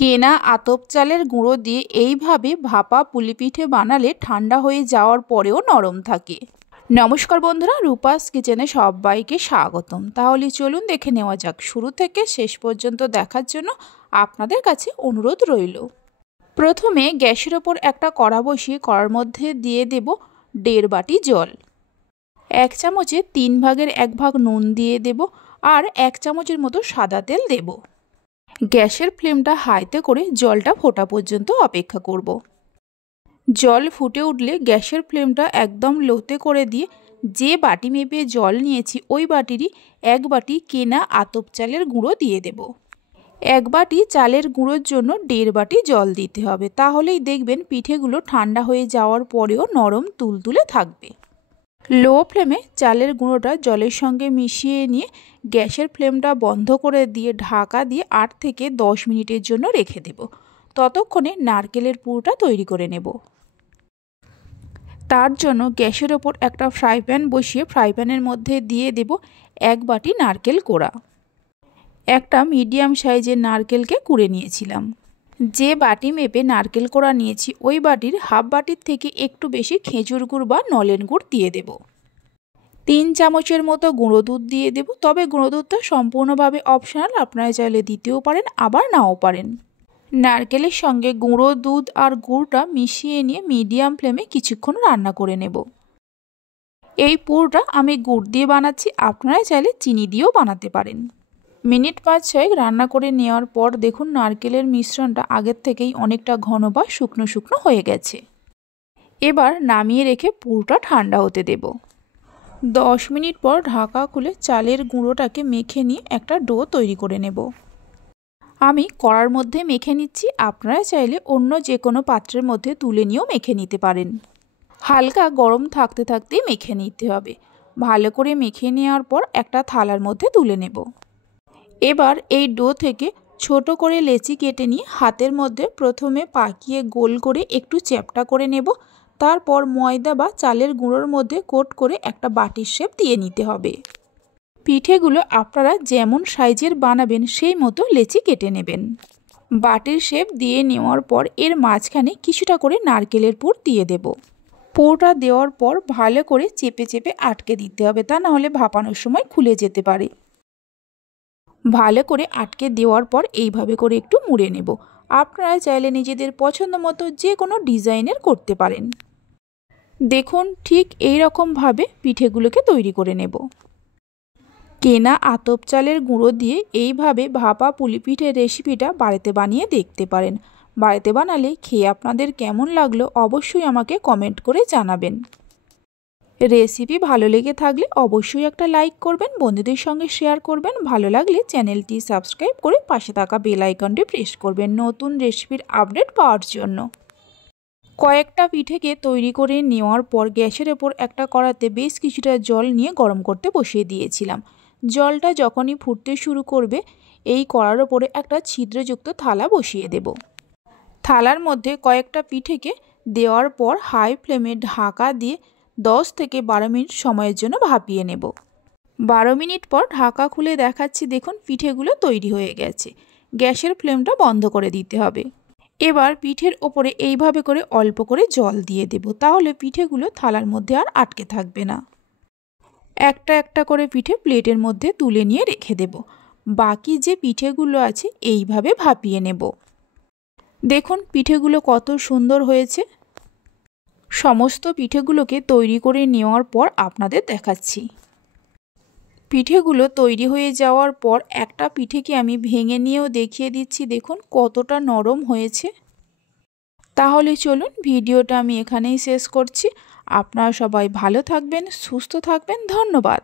কেনা আতপ চালের গুঁড়ো দিয়ে এইভাবে ভাপা পুলি পিঠে বানালে ঠান্ডা হয়ে যাওয়ার পরেও নরম থাকে। নমস্কার বন্ধুরা, রূপাস কিচেনে সবাইকে স্বাগতম। তাহলে চলুন দেখে নেওয়া যাক। শুরু থেকে শেষ পর্যন্ত দেখার জন্য আপনাদের কাছে অনুরোধ রইল। প্রথমে গ্যাসের ওপর একটা কড়া বসিয়ে কড়ার মধ্যে দিয়ে দেব 1.5 বাটি জল। 1 চামচে 3 ভাগের 1 ভাগ নুন দিয়ে দেব আর 1 চামচের মতো সাদা তেল দেব। গ্যাসের ফ্লেমটা হাইতে করে জলটা ফোটা পর্যন্ত অপেক্ষা করব। জল ফুটে উঠলে গ্যাসের ফ্লেমটা একদম লোতে করে দিয়ে যে বাটি মেপে জল নিয়েছি ওই বাটিরই 1 বাটি কেনা আতপ চালের গুঁড়ো দিয়ে দেব। 1 বাটি চালের গুঁড়োর জন্য 1.5 বাটি জল দিতে হবে, তাহলেই দেখবেন পিঠেগুলো ঠান্ডা হয়ে যাওয়ার পরেও নরম তুলতুলে থাকবে। লো ফ্লেমে চালের গুঁড়োটা জলের সঙ্গে মিশিয়ে নিয়ে গ্যাসের ফ্লেমটা বন্ধ করে দিয়ে ঢাকা দিয়ে 8 থেকে 10 মিনিটের জন্য রেখে দেব। ততক্ষণে নারকেলের পুরটা তৈরি করে নেব। তার জন্য গ্যাসের ওপর একটা ফ্রাই প্যান বসিয়ে ফ্রাই প্যানের মধ্যে দিয়ে দেব 1 বাটি নারকেল কোড়া। একটা মিডিয়াম সাইজের নারকেলকে কুড়ে নিয়েছিলাম। যে বাটি মেপে নারকেল কোড়া নিয়েছি ওই বাটির হাফ বাটির থেকে একটু বেশি খেজুর গুড় বা নলেন গুড় দিয়ে দেব। 3 চামচের মতো গুঁড়ো দুধ দিয়ে দেব, তবে গুঁড়ো দুধটা সম্পূর্ণভাবে অপশনাল, আপনারা চাইলে দিতেও পারেন আবার নাও পারেন। নারকেলের সঙ্গে গুঁড়ো দুধ আর গুড়টা মিশিয়ে নিয়ে মিডিয়াম ফ্লেমে কিছুক্ষণ রান্না করে নেব। এই পুরটা আমি গুড় দিয়ে বানাচ্ছি, আপনারা চাইলে চিনি দিয়েও বানাতে পারেন। মিনিট 5-6 রান্না করে নেওয়ার পর দেখুন নারকেলের মিশ্রণটা আগের থেকেই অনেকটা ঘন বা শুকনো শুকনো হয়ে গেছে। এবার নামিয়ে রেখে পুরটা ঠান্ডা হতে দেব। 10 মিনিট পর ঢাকা খুলে চালের গুঁড়োটাকে মেখে নিয়ে একটা ডো তৈরি করে নেব। আমি কড়ার মধ্যে মেখে নিচ্ছি, আপনারা চাইলে অন্য যে কোনো পাত্রের মধ্যে তুলে নিয়েও মেখে নিতে পারেন। হালকা গরম থাকতে থাকতেই মেখে নিতে হবে। ভালো করে মেখে নেওয়ার পর একটা থালার মধ্যে তুলে নেব। এবার এই ডো থেকে ছোট করে লেচি কেটে নিয়ে হাতের মধ্যে প্রথমে পাকিয়ে গোল করে একটু চ্যাপ্টা করে নেব। তারপর ময়দা বা চালের গুঁড়োর মধ্যে কোট করে একটা বাটির শেপ দিয়ে নিতে হবে। পিঠেগুলো আপনারা যেমন সাইজের বানাবেন সেই মতো লেচি কেটে নেবেন। বাটির শেপ দিয়ে নেওয়ার পর এর মাঝখানে কিছুটা করে নারকেলের পুর দিয়ে দেব। পুরটা দেওয়ার পর ভালো করে চেপে চেপে আটকে দিতে হবে, তা না হলে ভাপানোর সময় খুলে যেতে পারে। ভালো করে আটকে দেওয়ার পর এইভাবে করে একটু মুড়ে নেব। আপনারা চাইলে নিজেদের পছন্দ মতো যে কোনো ডিজাইনের করতে পারেন। দেখুন ঠিক এই রকমভাবে পিঠেগুলোকে তৈরি করে নেব। কেনা আতপ চালের গুঁড়ো দিয়ে এইভাবে ভাপা পুলি পিঠের রেসিপিটা বাড়িতে বানিয়ে দেখতে পারেন। বাড়িতে বানালে খেয়ে আপনাদের কেমন লাগলো অবশ্যই আমাকে কমেন্ট করে জানাবেন। রেসিপি ভালো লেগে থাকলে অবশ্যই একটা লাইক করবেন, বন্ধুদের সঙ্গে শেয়ার করবেন। ভালো লাগলে চ্যানেলটি সাবস্ক্রাইব করে পাশে থাকা বেল আইকনটি প্রেস করবেন নতুন রেসিপির আপডেট পাওয়ার জন্য। কয়েকটা পিঠেকে তৈরি করে নেওয়ার পর গ্যাসের ওপর একটা কড়াতে বেশ কিছুটা জল নিয়ে গরম করতে বসিয়ে দিয়েছিলাম। জলটা যখনই ফুটতে শুরু করবে এই কড়ার ওপরে একটা ছিদ্রযুক্ত থালা বসিয়ে দেব। থালার মধ্যে কয়েকটা পিঠেকে দেওয়ার পর হাই ফ্লেমে ঢাকা দিয়ে 10 থেকে 12 মিনিট সময়ের জন্য ভাপিয়ে নেব। 12 মিনিট পর ঢাকা খুলে দেখাচ্ছি, দেখুন পিঠেগুলো তৈরি হয়ে গেছে। গ্যাসের ফ্লেমটা বন্ধ করে দিতে হবে। এবার পিঠের ওপরে এইভাবে করে অল্প করে জল দিয়ে দেব, তাহলে পিঠেগুলো থালার মধ্যে আর আটকে থাকবে না। একটা একটা করে পিঠে প্লেটের মধ্যে তুলে নিয়ে রেখে দেব। বাকি যে পিঠেগুলো আছে এইভাবে ভাপিয়ে নেব। দেখুন পিঠেগুলো কত সুন্দর হয়েছে। সমস্ত পিঠেগুলোকে তৈরি করে নেওয়ার পর আপনাদের দেখাচ্ছি। পিঠেগুলো তৈরি হয়ে যাওয়ার পর একটা পিঠেকে আমি ভেঙে নিয়েও দেখিয়ে দিচ্ছি, দেখুন কতটা নরম হয়েছে। তাহলে চলুন ভিডিওটা আমি এখানেই শেষ করছি। আপনারা সবাই ভালো থাকবেন, সুস্থ থাকবেন। ধন্যবাদ।